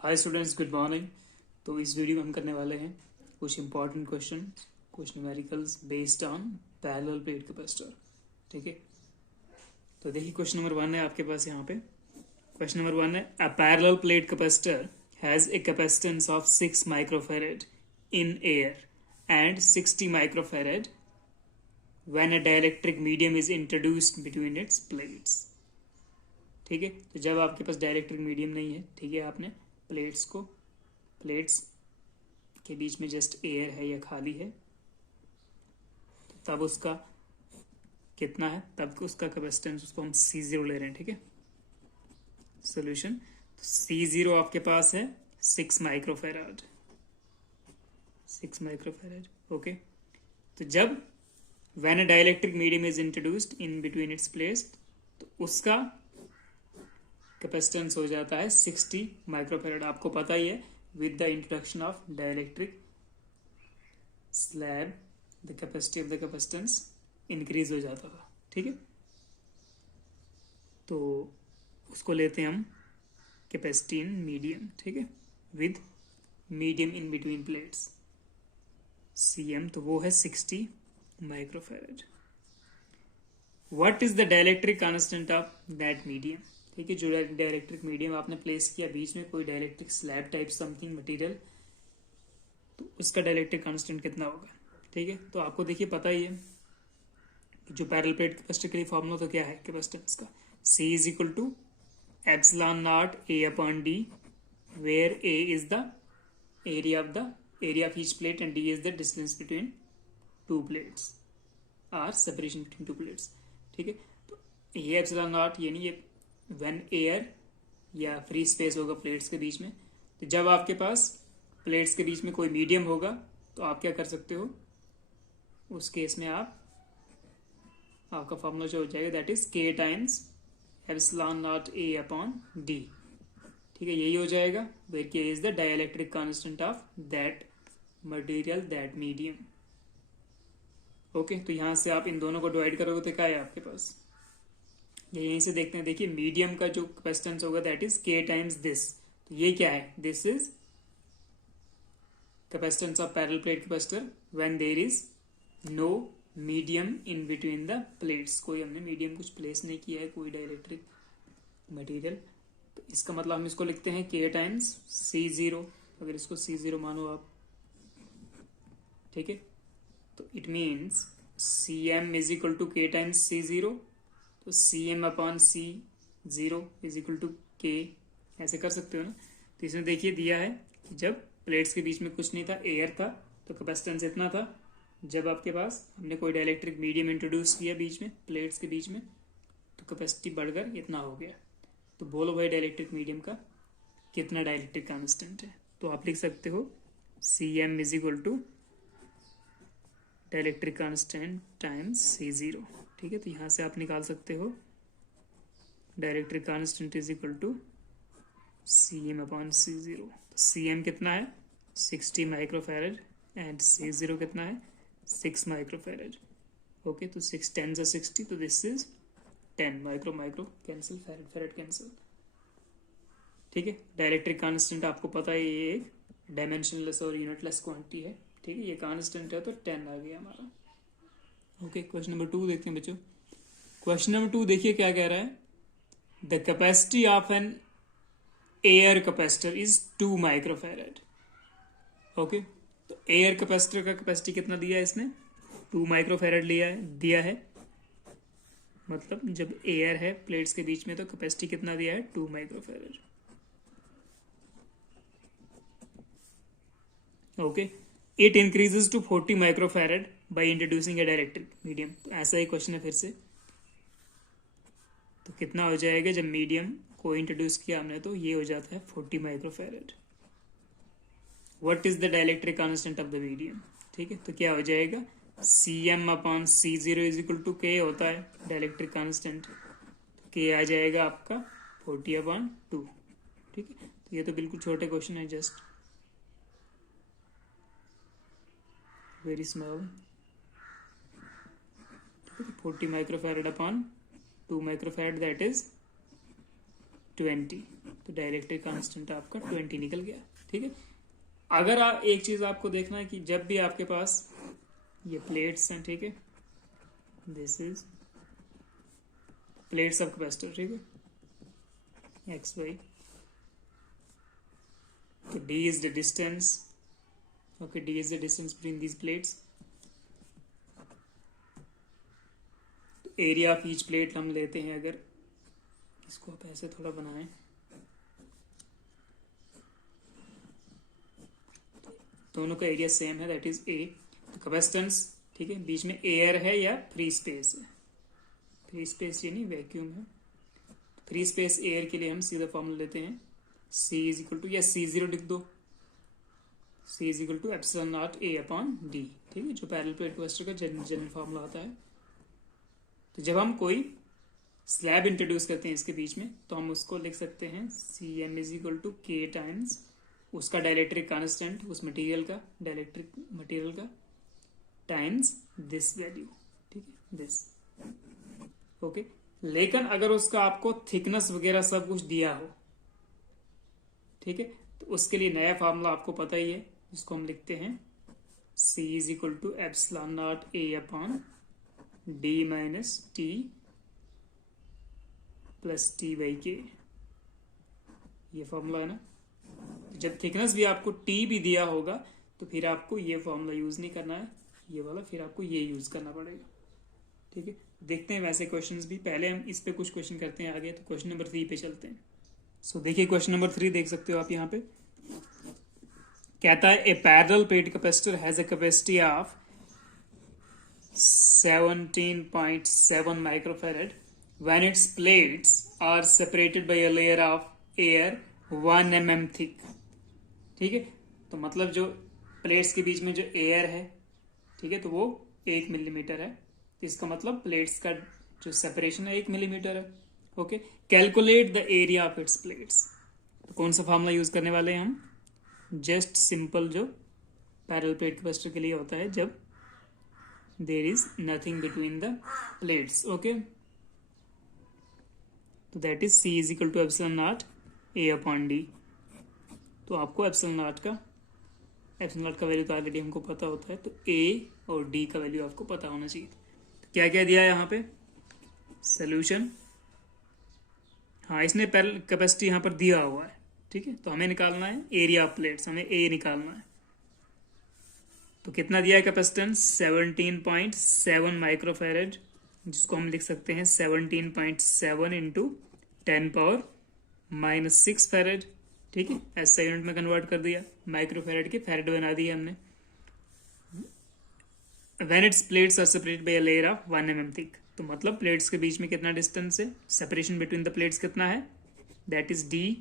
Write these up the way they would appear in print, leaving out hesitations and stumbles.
Hi students, good morning. तो इस video में हम करने वाले हैं कुछ इंपॉर्टेंट क्वेश्चन, कुछ numericals based on parallel plate capacitor. ठीक है, तो देखिए क्वेश्चन नंबर 1 है आपके पास यहाँ पे। क्वेश्चन नंबर 1 है, a parallel plate capacitor has a capacitance of 6 microfarad in air and 60 microfarad when a dielectric medium is introduced between its plates. ठीक है, तो जब आपके पास डाइलेक्ट्रिक मीडियम नहीं है, ठीक है, आपने प्लेट्स के बीच में जस्ट एयर है या खाली है, तो तब उसका कितना है, तब उसका कैपेसिटेंस उसको हम C0 ले रहे हैं। ठीक है, सोल्यूशन, तो C0 आपके पास है 6 माइक्रोफेराड। ओके, तो जब when a dielectric medium is introduced in between its plates, तो उसका कैपेसिटेंस हो जाता है 60 माइक्रोफेराड। आपको पता ही है, with the introduction of dielectric slab the capacity of the capacitance increase हो जाता था। ठीक है, तो उसको लेते हैं हम कैपेसिटी इन मीडियम। ठीक है, with medium in between plates CM, तो वो है 60 microfarad. What is the dielectric constant of that medium? ठीक है, जो डाइलेक्ट्रिक मीडियम आपने प्लेस किया बीच में, कोई dielectric slab type something material, तो उसका डाइलेक्ट्रिक कांस्टेंट कितना होगा? ठीक है, तो आपको देखिए पता ही है कि जो पैरेलल प्लेट कैपेसिटर के लिए फॉर्मूला तो क्या है कैपेसिटेंस का, C is equal to epsilon naught A upon D, where A is the area of each plate and D is the distance between two plates or separation between two plates. ठीक है, तो ये epsilon naught यानी ये when air या free space होगा plates के बीच में, तो जब आपके पास प्लेट्स के बीच में कोई मीडियम होगा, तो आप क्या कर सकते हो उस केस में, आपका फॉर्मूला जो हो जाएगा that is K times epsilon naught A upon D। ठीक है, यही हो जाएगा, where K is the dielectric constant of that material, that medium. Okay, तो यहां से आप इन दोनों को डिवाइड करोगे तो क्या है आपके पास, ये यहीं से देखते हैं। देखिए मीडियम का जो कैपेसिटेंस होगा that is K times this, तो ये क्या है, this is capacitance of parallel plate capacitor when there is no medium in between the plates. कोई हमने मीडियम कुछ प्लेस नहीं किया है, कोई डाइलेक्ट्रिक मटेरियल, तो इसका मतलब हम इसको लिखते हैं K टाइम्स C0। अगर इसको C0 मानो आप, ठीक है, तो it means CM is equal to K times C0, तो CM upon C0 is equal to K, ऐसे कर सकते हो ना। तो इसमें देखिए दिया है कि जब प्लेट्स के बीच में कुछ नहीं था, एयर था, तो कैपेसिटेंस इतना था। जब आपके पास हमने कोई डाइलेक्ट्रिक मीडियम इंट्रोड्यूस किया बीच में, प्लेट्स के बीच में, तो कैपेसिटी बढ़कर इतना हो गया। तो बोलो भाई डाइलेक्ट्रिक मीडियम का कितना डाइलेक्ट्रिक कांस्टेंट है? तो आप लिख सकते हो CM is equal to dielectric constant times C0। ठीक है, तो यहां से आप निकाल सकते हो dielectric constant is equal to CM upon C0। तो CM कितना है 60 माइक्रोफेरेड एंड C0 कितना है 6 माइक्रोफेरेड। ओके, तो 6 10 से 60, तो this is 10 micro cancel, फेरेड cancel. ठीक है, डाइलेक्ट्रिक कांस्टेंट आपको पता है ये एक डायमेंशनलेस और यूनिटलेस क्वांटिटी है। ठीक है, ये कांस्टेंट है तो 10 आ गया हमारा। ओके, क्वेश्चन नंबर 2 देखते हैं बच्चों। क्वेश्चन नंबर 2 देखिए क्या कह रहा है, the capacity of an air capacitor is 2 microfarad. Okay, तो एयर कैपेसिटर का कैपेसिटी कितना दिया है इसने, 2 माइक्रोफेरेड दिया है। मतलब जब एयर है प्लेट्स के बीच में, तो कैपेसिटी कितना दिया है 2 microfarad. Okay, it increases to 40 microfarad by introducing a dielectric medium. तो ऐसा ही क्वेश्चन है फिर से, तो कितना हो जाएगा जब मीडियम को इंट्रोड्यूस किया हमने, तो ये हो जाता है 40 microfarad. What is the dielectric constant of the medium? ठीक है, तो क्या हो जाएगा CM upon C0 is equal to K होता है डाइलेक्ट्रिक कांस्टेंट, तो K आ जाएगा आपका 40 अपॉन 2। ठीक है, तो ये तो बिल्कुल छोटे क्वेश्चन है, just very small. 40 microfarad upon 2 microfarad that is 20, तो डायरेक्ट्रिक कांस्टेंट आपका 20 निकल गया। ठीक है, अगर आप एक चीज आपको देखना है कि जब भी आपके पास ये प्लेट्स हैं, ठीक है, this is plates of capacitor, ठीक है, एक्स वाई, तो d is the distance, okay, d is the distance between these plates, तो एरिया ऑफ ईच प्लेट हम लेते हैं, अगर इसको आप ऐसे थोड़ा बनाएं, दोनों का एरिया सेम है, दैट इज ए। तो कैपेसिटेंस, ठीक है, बीच में एयर है या फ्री स्पेस है, फ्री स्पेस यानी वैक्यूम है, फ्री स्पेस एयर के लिए हम सीधा फॉर्मूला लेते हैं, C इज इक्वल टू, या C0 लिख दो, C is equal to epsilon naught A upon D, ठीक है, जो पैरेलल प्लेट कैपेसिटर का जनरल फॉर्मूला होता है। तो जब हम कोई स्लैब इंट्रोड्यूस करते हैं इसके बीच में, तो हम उसको लिख सकते हैं Cm is equal to K times उसका डाइलेक्ट्रिक कांस्टेंट, उस मटेरियल का, डाइलेक्ट्रिक मटेरियल का, टाइम्स दिस वैल्यू, ठीक है, दिस, ओके। लेकिन अगर उसका आपको थिकनेस वगैरह सब कुछ दिया हो, ठीक है, तो उसके लिए नया फार्मूला आपको पता ही है, जिसको हम लिखते हैं C is equal to epsilon naught A upon D minus T plus T by K, ये फॉर्मूला है ना। जब थिकनेस भी आपको T भी दिया होगा तो फिर आपको ये फॉर्मूला यूज नहीं करना है, ये वाला, फिर आपको ये यूज करना पड़ेगा। ठीक है, देखते हैं वैसे क्वेश्चंस भी, पहले हम इस पे कुछ क्वेश्चन करते हैं आगे, तो क्वेश्चन नंबर 3 पे चलते हैं। सो देखिए क्वेश्चन नंबर 3 देख सकते हो आप यहाँ पे, कहता है a parallel plate capacitor has a capacity of 17.7 microfarad when its plates are separated by a layer of air 1 mm thick. ठीक है, तो मतलब जो प्लेट्स के बीच में जो एयर है, ठीक है, तो वो 1 मिलीमीटर है, इसका मतलब प्लेट्स का जो सेपरेशन है 1 मिलीमीटर है। Okay, calculate the area of its plates, तो कौन सा फॉर्मूला यूज करने वाले हैं हम, जस्ट सिंपल जो पैरेलल प्लेट कैपेसिटर के लिए होता है, जब there is nothing between the plates. Okay, तो that is C is equal to epsilon naught A upon D। तो आपको एप्सिलॉन नॉट का वैल्यू तो ऑलरेडी हमको पता होता है, तो A और D का वैल्यू आपको पता होना चाहिए। तो क्या क्या दिया है यहाँ पे, सोल्यूशन, हाँ इसने पैरेलल कैपेसिटी यहाँ पर दिया हुआ है, ठीक है, तो हमें निकालना है एरिया ऑफ प्लेट्स, हमें A निकालना है। तो कितना दिया है कैपेसिटेंस, 17.7 माइक्रोफैरड, जिसको हम लिख सकते हैं 17.7 इंटू 10⁻⁻6 फैरड। ठीक है, ऐसा यूनिट में कन्वर्ट कर दिया, माइक्रोफैरड के फैरड बना दिया हमने। When its plates are separated by a layer of 1 mm thick, तो मतलब प्लेट्स के बीच में कितना डिस्टेंस है, सेपरेशन बिटवीन द प्लेट्स कितना है, that is D,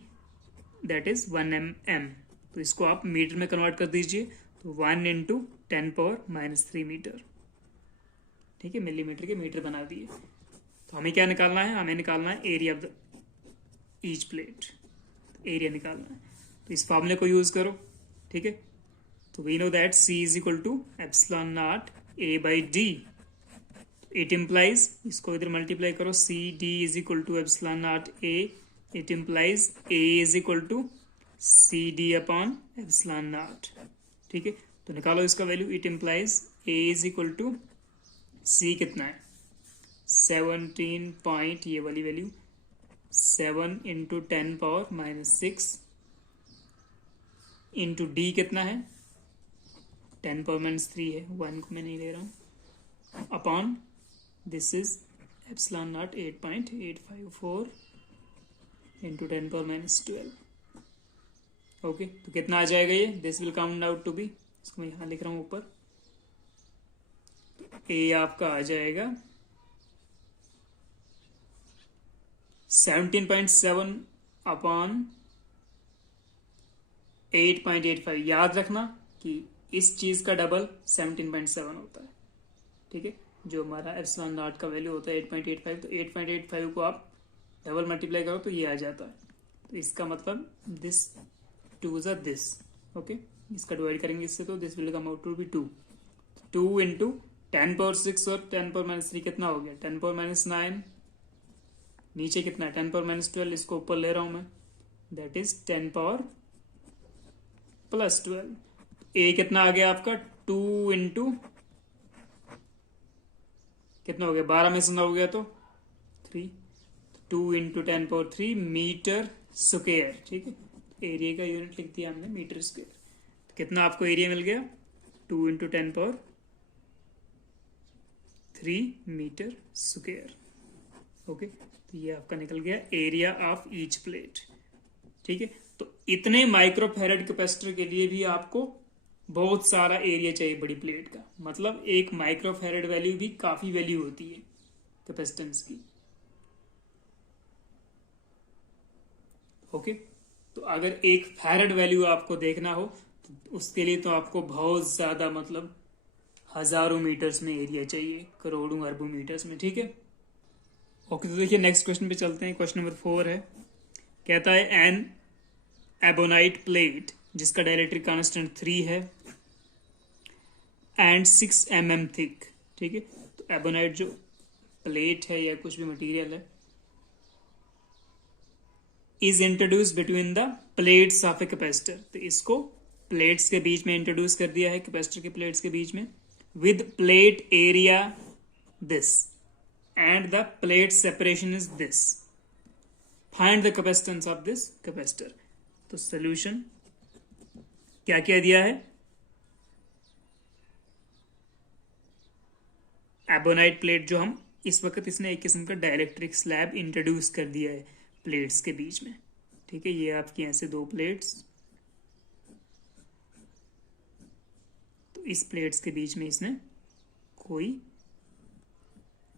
that is 1 mm। तो इसको आप मीटर में कन्वर्ट कर दीजिए, तो 1 इंटू 10⁻³ मीटर। ठीक है, मिलीमीटर के मीटर बना दिए। तो हमें क्या निकालना है, हमें निकालना है area of the each plate, area निकालना है, तो इस फॉर्मूले को यूज करो। ठीक है, तो we know that C is equal to epsilon naught A by D, it implies, इसको इधर मल्टीप्लाई करो, CD is equal to epsilon naught A, it implies A is equal to CD upon epsilon naught. ठीक है, तो निकालो इसका value, it implies A is equal to C कितना है 17 पॉइंट, ये वाली वैल्यू 7 इंटू 10⁻⁻6 इंटू D कितना है 10⁻³ है, 1 को मैं नहीं ले रहा हूँ, upon this is epsilon naught 8.854 into 10⁻12। Okay, तो कितना आ जाएगा ये, this will count out to be, इसको मैं यहाँ लिख रहा हूँ ऊपर, A आपका आ जाएगा 17.7 अपॉन 8.85। याद रखना कि इस चीज का डबल 17.7 होता है। ठीक है, जो हमारा एप्सिलॉन नॉट का वैल्यू होता है 8.85, तो 8.85 को आप डबल मल्टीप्लाई करो तो ये आ जाता है। तो इसका मतलब दिस 2 ज़ा दिस, ओके, इसका डिवाइड करेंगे इससे, तो this will come out to be 2 into 10⁻6 और 10⁻³ कितना हो गया 10⁻⁹, नीचे कितना है 10 पावर माइनस 12, इसको ऊपर ले रहा हूं मैं, दैट इज 10 पावर प्लस 12। ए कितना आ गया आपका 2 इंटू कितना हो गया 12 में से 9 हो गया तो 3, 2 इंटू 10 पावर 3 मीटर स्क्वायर। ठीक है, एरिया का यूनिट लिख दिया हमने मीटर स्क्वायर। तो कितना आपको एरिया मिल गया 2 into 10 power 3 metre square. Okay, तो ये आपका निकल गया एरिया ऑफ ईच प्लेट। ठीक है, तो इतने माइक्रोफैरड कैपेसिटर के लिए भी आपको बहुत सारा एरिया चाहिए बड़ी प्लेट का। मतलब एक माइक्रोफैरड वैल्यू भी काफी वैल्यू होती है कैपेसिटेंस की। ओके, तो अगर एक फैरड वैल्यू आपको देखना हो तो उसके लिए तो आपको बहुत ज्यादा मतलब हजारों मीटर्स में एरिया चाहिए, करोड़ों अरबों मीटर्स में। ठीक है, ओके, तो देखिए नेक्स्ट क्वेश्चन पे चलते हैं। क्वेश्चन नंबर 4 है, कहता है एन एबोनाइट प्लेट जिसका डाइलेक्ट्रिक कांस्टेंट 3 है एंड 6 mm थिक। ठीक है, तो एबोनाइट जो प्लेट है या कुछ भी मटेरियल है is introduce between the plates of a capacitor. तो इसको प्लेट्स के बीच में इंट्रोड्यूस कर दिया है, कैपेसिटर के प्लेट्स के बीच में, with plate area this and the plate separation is this. Find the capacitance of this capacitor. तो सोल्यूशन क्या क्या दिया है, एबोनाइट प्लेट जो हम इस वक्त इसने एक किस्म का डाइलेक्ट्रिक स्लैब इंट्रोड्यूस कर दिया है प्लेट्स के बीच में। ठीक है, ये आपकी ऐसे दो प्लेट्स, तो इस प्लेट्स के बीच में इसने कोई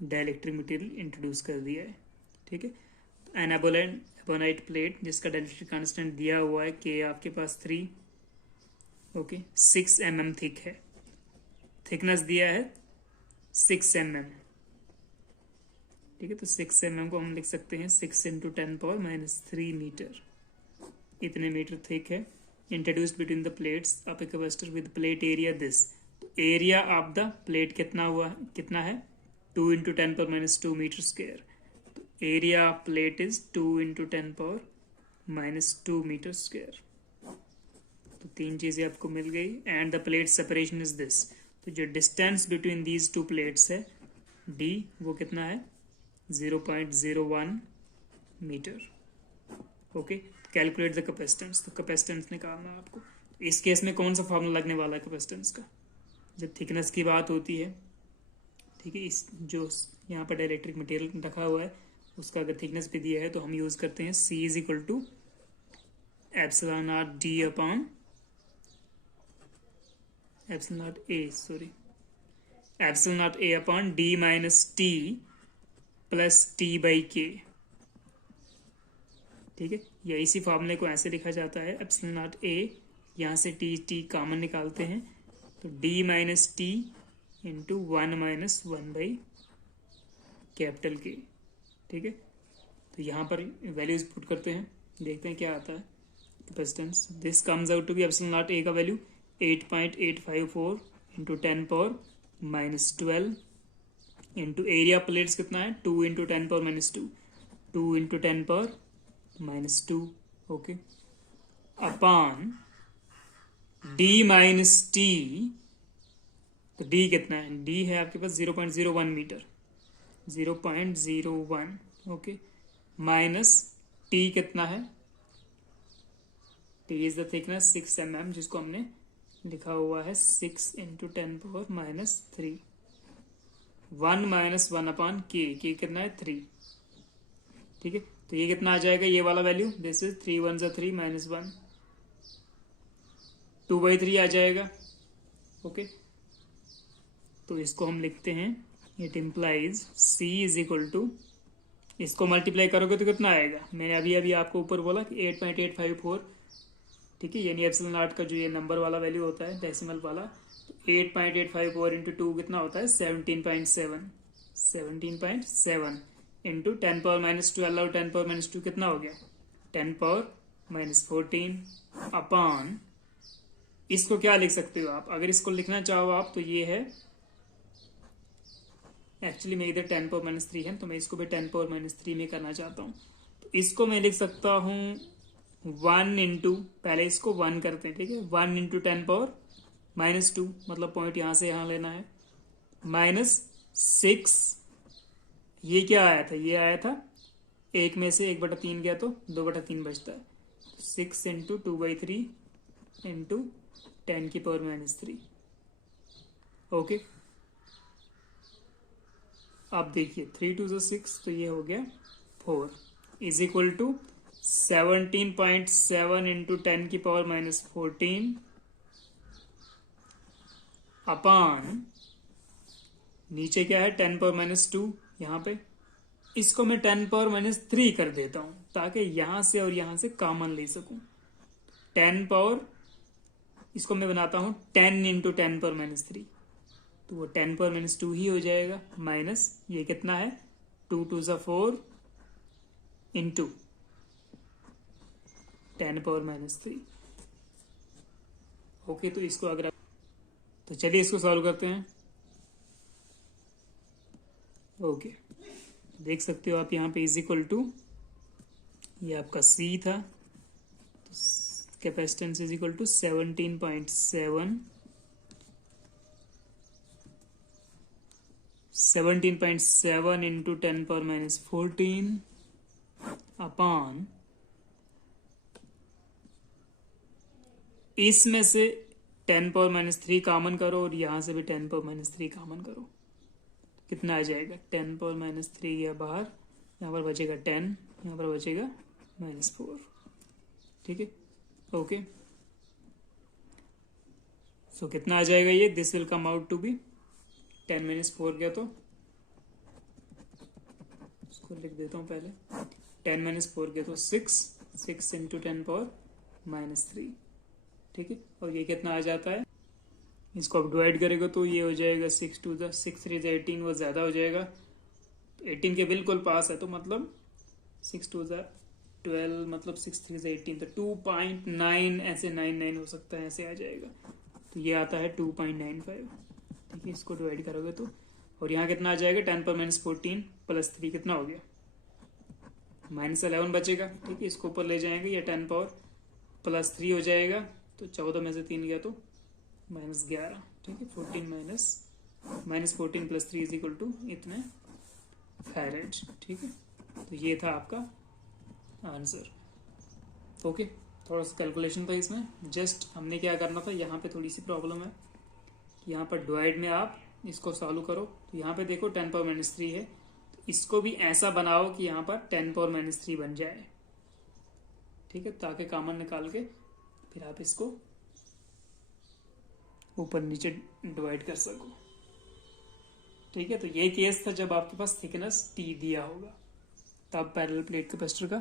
डाइलेक्ट्रिक मटेरियल इंट्रोड्यूस कर दिया है। ठीक है, एन एबोनाइट प्लेट जिसका डाइलेक्ट्रिक कांस्टेंट दिया हुआ है के आपके पास 3, ओके, 6 mm थिक है, थिकनेस दिया है 6 mm। ठीक है, तो 6 mm को हम लिख सकते हैं 6 इंटू 10 पावर माइनस 3 मीटर, इतने मीटर थिक है। Introduced between the plates of a capacitor with plate area this. तो एरिया ऑफ द प्लेट कितना हुआ, कितना है 2 into 10 power minus 2 metre square. तो area of plate is 2 into 10 power minus 2 metre square. तो तीन चीजें आपको मिल गई। And the plate separation is this. तो जो distance between these two plates है डी, वो कितना है 0.01 metre. Okay, calculate the capacitance. तो कैपेसिटेंस निकालना है आपको। इस केस में कौन सा फॉर्मूला लगने वाला है कैपेसिटेंस का, जब थिकनेस की बात होती है। ठीक है, इस जो यहाँ पर डाइलेक्ट्रिक मटेरियल रखा हुआ है उसका अगर थिकनेस भी दिया है तो हम यूज करते हैं C is equal to epsilon naught D upon epsilon naught A, sorry, epsilon naught A upon D minus T plus T by K. ठीक है, या इसी फॉर्मूले को ऐसे लिखा जाता है एप्सिलॉन नॉट ए, यहाँ से टी कॉमन निकालते हैं तो D minus T into 1 minus 1 by capital के। ठीक है, तो यहाँ पर वैल्यूज पुट करते हैं, देखते हैं क्या आता है capacitance. This comes out to be epsilon naught a का value 8.854 into 10 power minus 12 into area plates कितना है 2 into 10 power minus 2, 2 into 10 power minus 2, okay, upon D minus t. तो डी कितना है, डी है आपके पास 0.01 मीटर, 0.01, ओके, माइनस टी कितना है, t is the thickness 6 mm जिसको हमने लिखा हुआ है 6 into 10 power minus 3, 1 minus 1 upon के कितना है 3। ठीक है, तो ये कितना आ जाएगा, ये वाला वैल्यू, दिस इज 3 1 3 माइनस 1, 2/3 आ जाएगा। ओके, तो इसको हम लिखते हैं, it implies C is equal to, इसको मल्टीप्लाई करोगे तो कितना आएगा, मैंने अभी अभी आपको ऊपर बोला कि 8.854। ठीक है, यानी एप्सिलॉन नॉट का जो ये नंबर वाला वैल्यू होता है डेसिमल वाला, तो 8.854 इंटू 2 कितना होता है 17.7, 17.7 इंटू 10 पावर माइनस 12 और 10 पावर माइनस 2 कितना हो गया 10 पावर माइनस 14 अपॉन, इसको क्या लिख सकते हो आप, अगर इसको लिखना चाहो आप तो ये है एक्चुअली मैं इधर 10 पावर माइनस 3 है, तो मैं इसको भी 10 पावर माइनस 3 में करना चाहता हूँ। तो इसको मैं लिख सकता हूँ 1 इंटू, पहले इसको 1 करते हैं, ठीक है, 1 इंटू 10 पावर माइनस 2, मतलब पॉइंट यहाँ से यहाँ लेना है, माइनस 6। ये क्या आया था, ये आया था एक में से 1/3 गया तो 2/3 बचता है। 6 इंटू 2/3 इंटू 10 की पावर माइनस 3। ओके, अब देखिए 3 2 6, तो ये हो गया 4 इज इक्वल टू 17.7 इंटू 10 की पावर माइनस 14 अपान, नीचे क्या है 10 पावर माइनस 2, यहाँ पे इसको मैं 10 पावर माइनस 3 कर देता हूं ताकि यहां से और यहां से कॉमन ले सकूं। 10 पावर, इसको मैं बनाता हूं 10 इंटू 10 पावर माइनस 3, तो वो 10 पावर माइनस 2 ही हो जाएगा, माइनस ये कितना है 2 2 ज़ा 4 इंटू 10 पावर माइनस 3। ओके, तो इसको अगर आप, तो चलिए इसको सॉल्व करते हैं। ओके, देख सकते हो आप यहाँ पे इज इक्वल टू, ये आपका सी था, तो capacitance is equal to 17.7 into 10 power minus 14 upon, इसमें से 10 पावर माइनस 3 कॉमन करो और यहां से भी 10 पावर माइनस 3 कॉमन करो, कितना आ जाएगा 10 पावर माइनस 3 गया बाहर, यहाँ पर बचेगा 10, यहाँ पर बचेगा -4, ठीक है। ओके, सो कितना आ जाएगा ये, this will come out to be 10 - 4 गया, तो इसको लिख देता हूँ पहले, 10 - 4 गया तो 6 इंटू 10 पावर माइनस 3, ठीक है। और ये कितना आ जाता है, इसको आप डिवाइड करेगा तो ये हो जाएगा 6 2 6 3 18, वो ज्यादा हो जाएगा, तो 18 के बिल्कुल पास है, तो मतलब 6 2 12, मतलब 6 3 18, तो 2.9, ऐसे 99 हो सकता है, ऐसे आ जाएगा, तो ये आता है 2.95, ठीक है। इसको डिवाइड करोगे तो, और यहाँ कितना आ जाएगा 10 पावर माइनस 14 प्लस 3 कितना हो गया, -11 बचेगा, ठीक है। इसको ऊपर ले जाएंगे, ये 10 पावर प्लस 3 हो जाएगा, तो 14 में से 3 गया तो -11, ठीक है। 14 प्लस 3 इज इक्वल टू इतने फैरेड, ठीक है। तो ये था आपका आंसर। ओके, थोड़ा सा कैलकुलेशन था इसमें, जस्ट हमने क्या करना था, यहाँ पे थोड़ी सी प्रॉब्लम है, यहाँ पर डिवाइड में आप इसको सॉल्व करो, तो यहाँ पे देखो 10 पावर माइनस 3 है, तो इसको भी ऐसा बनाओ कि यहाँ पर 10 पावर माइनस 3 बन जाए, ठीक है, ताकि कॉमन निकाल के फिर आप इसको ऊपर नीचे डिवाइड कर सको, ठीक है। तो ये केस था जब आपके पास थिकनेस टी दिया होगा, तब पैरेलल प्लेट कैपेसिटर का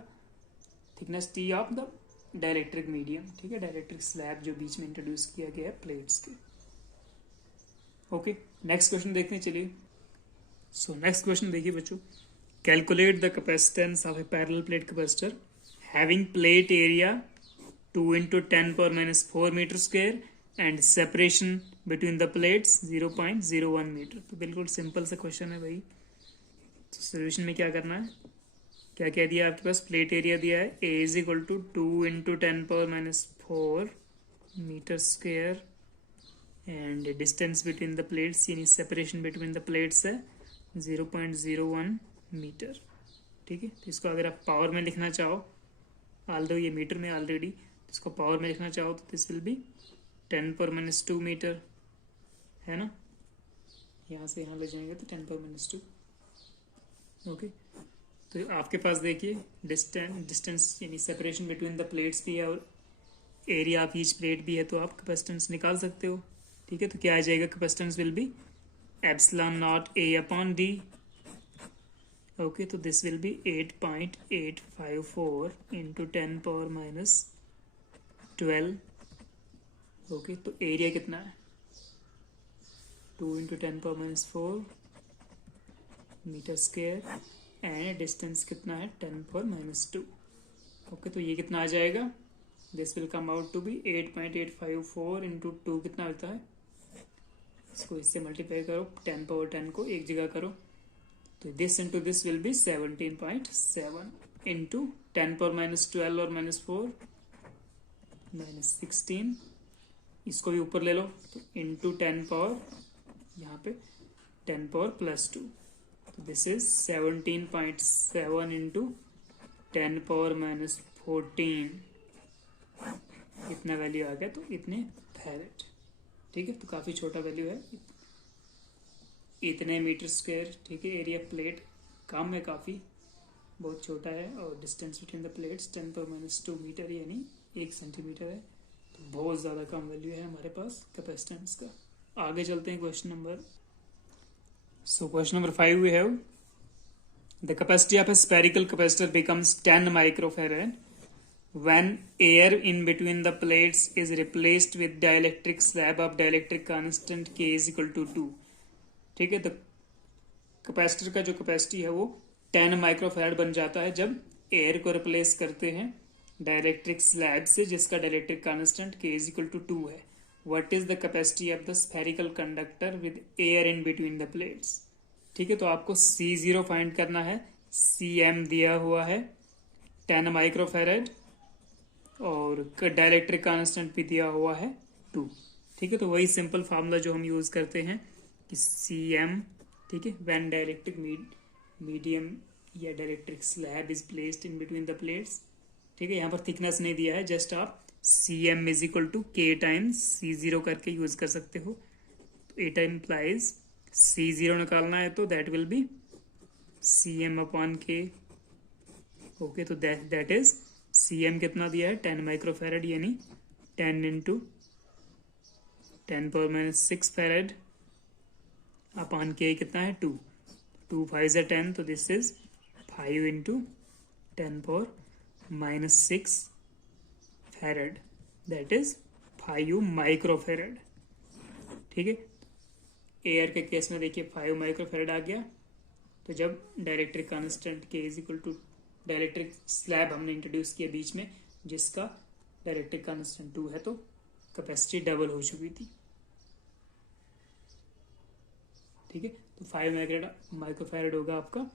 thickness T of the dielectric medium, ठीक है, डाइलेक्ट्रिक स्लैब जो बीच में इंट्रोड्यूस किया गया है प्लेट्स के। ओके, नेक्स्ट क्वेश्चन देखने चलिए। सो नेक्स्ट क्वेश्चन देखिए बच्चों, calculate the capacitance of a parallel plate capacitor having plate area 2 × 10 power minus 4 metre square and separation between the plates 0.01 metre. तो बिल्कुल सिंपल सा क्वेश्चन है भाई। तो सोल्यूशन में क्या करना है, क्या कह दिया आपके पास, प्लेट एरिया दिया है A is equal to 2 × 10 power minus 4 metre square and distance between the plates, यानी सेपरेशन बिटवीन द प्लेट्स है 0.01 मीटर, ठीक है। तो इसको अगर आप पावर में लिखना चाहो, ऑल्दो ये मीटर में ऑलरेडी, तो इसको पावर में लिखना चाहो तो this will be 10 power minus 2 metre, है ना, यहाँ से यहाँ ले जाएंगे तो 10 पावर माइनस 2। ओके, तो आपके पास देखिए डिस्टेंस यानी सेपरेशन बिटवीन द प्लेट्स भी है और एरिया ऑफ ईच प्लेट भी है, तो आप कैपेसिटेंस निकाल सकते हो, ठीक है। तो क्या आ जाएगा, capacitance will be epsilon naught A upon D। Okay, तो this will be 8.854 into 10 power minus 12। Okay, तो एरिया कितना है 2 × 10 power minus 4 metre square and distance कितना है 10 पावर माइनस 2। ओके, तो ये कितना आ जाएगा, this will come out to be 8.854 into 2 कितना होता है, इसको इससे मल्टीप्लाई करो, 10 पावर 10 को एक जगह करो तो this into this will B 17.7 into 10⁻12 और -4 -16, इसको भी ऊपर ले लो तो इंटू 10 पावर यहाँ पे 10 पावर +2, तो दिस इज 17.7 इंटू 10 पावर -14, इतना वैल्यू आ गया, तो इतने फैरेड। ठीक है, तो काफ़ी छोटा वैल्यू है, इतने मीटर स्क्वायर। ठीक है, एरिया प्लेट काम में काफ़ी बहुत छोटा है, और distance between the plates 10⁻2 metre यानी 1 सेंटीमीटर है, तो बहुत ज़्यादा कम वैल्यू है हमारे पास कैपेसिटेंस का। आगे चलते हैं question number. So question number 5 we have the capacity of a spherical capacitor becomes 10 microfarad when air in between the plates is replaced with dielectric slab of dielectric constant K is equal to 2। ठीक है, तो capacitor का जो capacity है वो 10 microfarad बन जाता है जब एयर को रिप्लेस करते हैं डाइलेक्ट्रिक स्लैब से, जिसका dielectric constant K is equal to 2 है। What is the capacity of the spherical conductor with air in between the plates. ठीक है, तो आपको C0 फाइंड करना है। Cm दिया हुआ है 10 माइक्रोफैरड और डाइलेक्ट्रिक कांस्टेंट भी दिया हुआ है 2। ठीक है, तो वही सिंपल फार्मूला जो हम यूज करते हैं कि Cm, ठीक है, व्हेन डाइलेक्ट्रिक मीडियम या dielectric slab is placed in between the plates. ठीक है, यहाँ पर थिकनेस नहीं दिया है, जस्ट आप Cm is equal to K times C0 करके यूज कर सकते हो। तो इट इम्प्लाइज C0 निकालना है तो that will B Cm upon K। Okay, तो दैट इज Cm कितना दिया है 10 माइक्रोफैरड यानी 10 इंटू 10⁻6 फैरड अपॉन K कितना है 2, 2 5 है 10, तो this is 5 into 10⁻6 farad, that is 5 microfarad. ठीक है, एयर के केस में देखिए 5 माइक्रोफैरड आ गया, तो जब dielectric constant K is equal to dielectric slab हमने इंट्रोड्यूस किया बीच में, जिसका डाइलेक्ट्रिक कांस्टेंट 2 है, तो कैपेसिटी डबल हो चुकी थी। ठीक है, तो 5 माइक्रोफैरड होगा आपका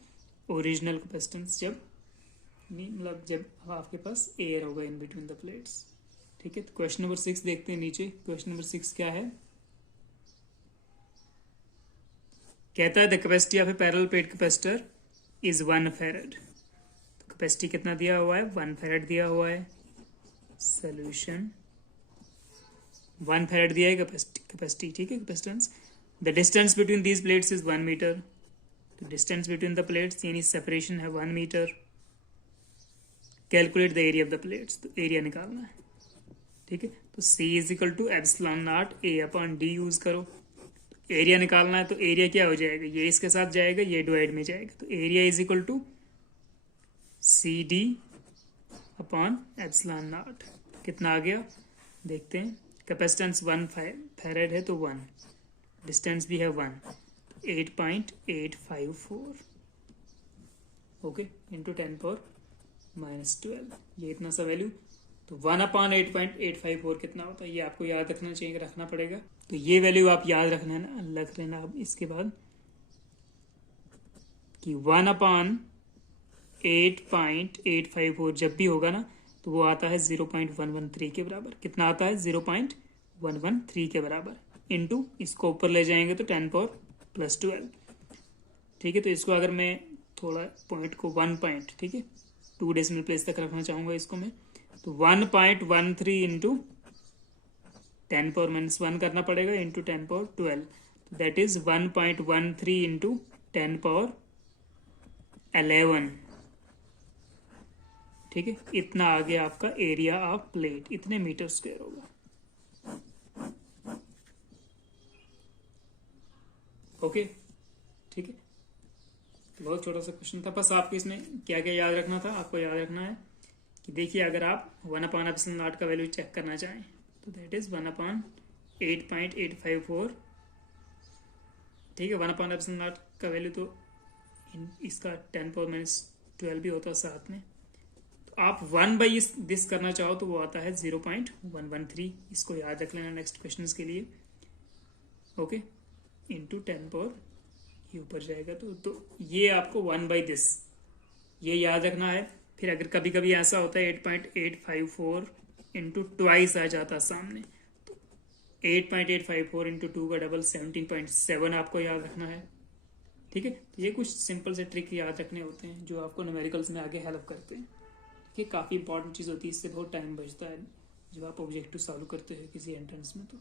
ओरिजिनल कैपेसिटेंस, जब मतलब जब आपके पास एयर होगा इन बिटवीन द प्लेट्स। ठीक है, तो क्वेश्चन नंबर 6 देखते हैं नीचे। क्वेश्चन नंबर 6 क्या है, कहता है the capacity of a parallel plate capacitor is 1 farad. Capacity कितना दिया हुआ है 1 फैरड दिया हुआ है। सोल्यूशन 1 फैरड दिया है कैपेसिटी। ठीक है, capacitance. The distance between these plates is 1 metre. तो डिस्टेंस बिटवीन द प्लेट्स यानी सेपरेशन है 1 metre. Calculate the area of the plates, तो एरिया निकालना है। ठीक है, तो C is equal to epsilon naught A upon D use करो। एरिया निकालना है, तो एरिया क्या हो जाएगा, ये इसके साथ जाएगा, ये डिवाइड में जाएगा, तो area is equal to CD upon epsilon naught. कितना आ गया देखते हैं। कैपेसिटेंस 1 फैरड है तो 1, डिस्टेंस भी है 1, 8.854 ओके इंटू 10⁻�12, ये इतना सा वैल्यू। तो 1 अपॉन 8.854 कितना होता है, ये आपको याद रखना चाहिए, रखना पड़ेगा। तो ये वैल्यू आप याद रख लेना अब इसके बाद कि 1 अपॉन 8.854 जब भी होगा ना, तो वो आता है 0.113 के बराबर। कितना आता है 0.113 के बराबर, इंटू इसको ऊपर ले जाएंगे तो 10⁻+12। ठीक है, तो इसको अगर मैं थोड़ा पॉइंट को 1 पॉइंट, ठीक है, 2 डेसिमल प्लेस तक रखना चाहूंगा इसको मैं, तो 1.13 इंटू 10⁻−1 करना पड़ेगा इंटू 10⁻12, तो दैट इज 1.13 इंटू 10⁻11। ठीक है, इतना आ गया आपका एरिया ऑफ प्लेट, इतने मीटर स्क्वायर होगा। ओके, ठीक है, बहुत छोटा सा क्वेश्चन था, बस आपको इसमें क्या क्या याद रखना था। आपको याद रखना है कि देखिए, अगर आप 1/ε0 का वैल्यू चेक करना चाहें तो दैट इज 1/8.854। ठीक है, 1/ε0 का वैल्यू तो इसका 10⁻−12 भी होता है साथ में। तो आप 1/दिस करना चाहो तो वो आता है 0.113। इसको याद रख लेना नेक्स्ट क्वेश्चन के लिए। ओके, इंटू 10⁻, ये ऊपर जाएगा तो ये आपको 1/this ये याद रखना है। फिर अगर कभी कभी ऐसा होता है 8.854 इंटू ट्वाइस आ जाता सामने, तो 8.854 इंटू 2 का डबल 17.7 आपको याद रखना है। ठीक है, तो ये कुछ सिंपल से ट्रिक याद रखने होते हैं जो आपको न्यूमेरिकल्स में आगे हेल्प करते हैं। ये काफ़ी इंपॉर्टेंट चीज़ होती है, इससे बहुत टाइम बचता है जब आप ऑब्जेक्टिव सॉल्व करते हैं किसी एंट्रेंस में। तो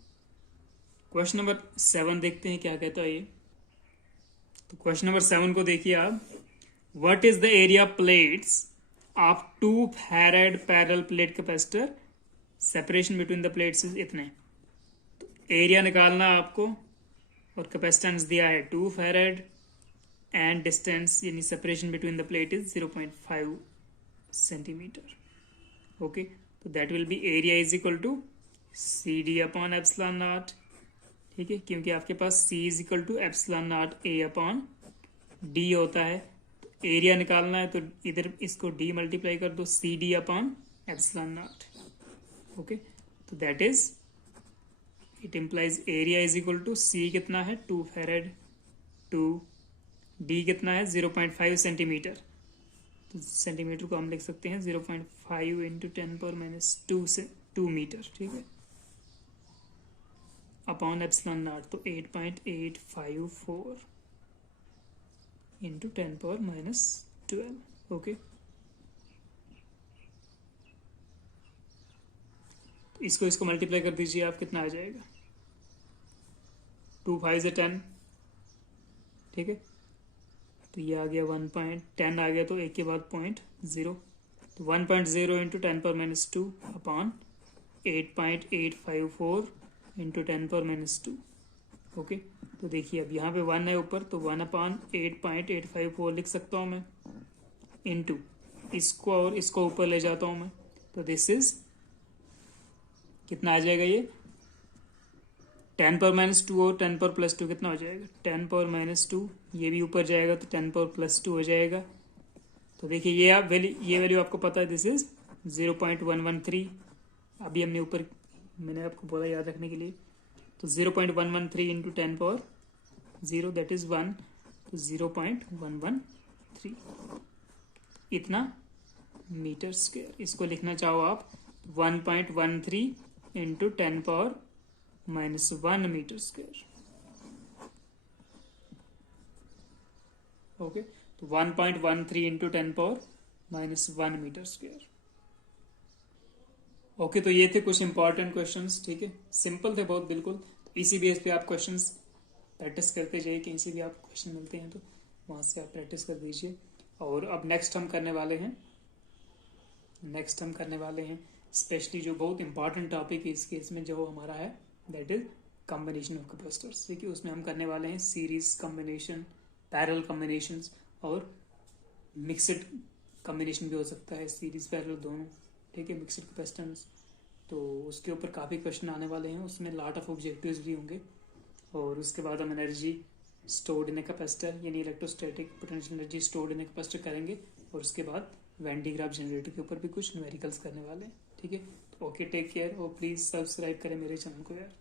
क्वेश्चन नंबर 7 देखते हैं क्या कहता है ये। तो क्वेश्चन नंबर 7 को देखिए आप, what is the area plates of 2 farad parallel plate capacitor, separation between the plates is इतने। तो एरिया निकालना आपको और कैपेसिटेंस दिया है 2 फैराड एंड डिस्टेंस यानी separation between the plate is 0.5 centimetre. Okay, तो that will be area is equal to c D upon epsilon naught. ठीक है, क्योंकि आपके पास C is equal to epsilon naught A upon d होता है। तो एरिया निकालना है तो इधर इसको D मल्टीप्लाई कर दो, C D upon epsilon naught. Okay, तो that is it implies area is equal to C कितना है 2 फैराड, 2 D कितना है 0.5 सेंटीमीटर। तो सेंटीमीटर को हम लिख सकते हैं 0.5 इंटू 10⁻² से 2 मीटर। ठीक है, अपॉन एप्सिलॉन नॉट तो 8.854 इंटू 10⁻²। ओके, तो इसको मल्टीप्लाई कर दीजिए आप, कितना आ जाएगा 2 5 से 10। ठीक है, तो ये आ गया 1.10 आ गया, तो एक के बाद 0.0, तो 1.0 इंटू 10⁻² अपॉन 8.854 इंटू 10⁻²। ओके, तो देखिए अब यहाँ पे 1 है ऊपर, तो 1 अपॉन 8.854 लिख सकता हूँ मैं, इंटू इसको और इसको ऊपर ले जाता हूँ मैं, तो दिस इज कितना आ जाएगा ये 10⁻² और 10⁻+2 कितना हो जाएगा 10⁻², ये भी ऊपर जाएगा तो 10⁻+2 हो जाएगा। तो देखिए ये वैल्यू आपको पता है, दिस इज 0.113। अभी हमने ऊपर मैंने आपको बोला याद रखने के लिए, तो 0.113 इंटू 10⁻0 दैट इज 1, तो 0.113 इतना मीटर स्क्वायर। इसको लिखना चाहो आप 1.13 इंटू 10⁻1 मीटर स्क्वायर। ओके, तो 1.13 इंटू 10⁻1 मीटर स्क्वायर। ओके, तो ये थे कुछ इंपॉर्टेंट क्वेश्चंस। ठीक है, सिंपल थे बहुत बिल्कुल। तो इसी बेस पे आप क्वेश्चंस प्रैक्टिस करते जाइए, कहीं से भी आप क्वेश्चन मिलते हैं तो वहां से आप प्रैक्टिस कर दीजिए। और अब नेक्स्ट हम करने वाले हैं स्पेशली जो बहुत इंपॉर्टेंट टॉपिक है इस केस में जो हमारा है, that is combination of capacitors. ठीक है, उसमें हम करने वाले हैं सीरीज कॉम्बिनेशन, पैरेलल कॉम्बिनेशंस और मिक्सड कॉम्बिनेशन भी हो सकता है, सीरीज पैरेलल दोनों। ठीक है, मिक्सड कैपेसिटेंस, तो उसके ऊपर काफ़ी क्वेश्चन आने वाले हैं, उसमें लॉट ऑफ ऑब्जेक्टिव्स भी होंगे। और उसके बाद हम energy stored in a capacitor यानी electrostatic potential energy stored in a capacitor करेंगे। और उसके बाद वैन डी ग्राफ जनरेटर के ऊपर भी कुछ न्यूमेरिकल्स करने वाले हैं। ठीक है, ओके, टेक केयर और प्लीज़ सब्सक्राइब करें मेरे चैनल को यार।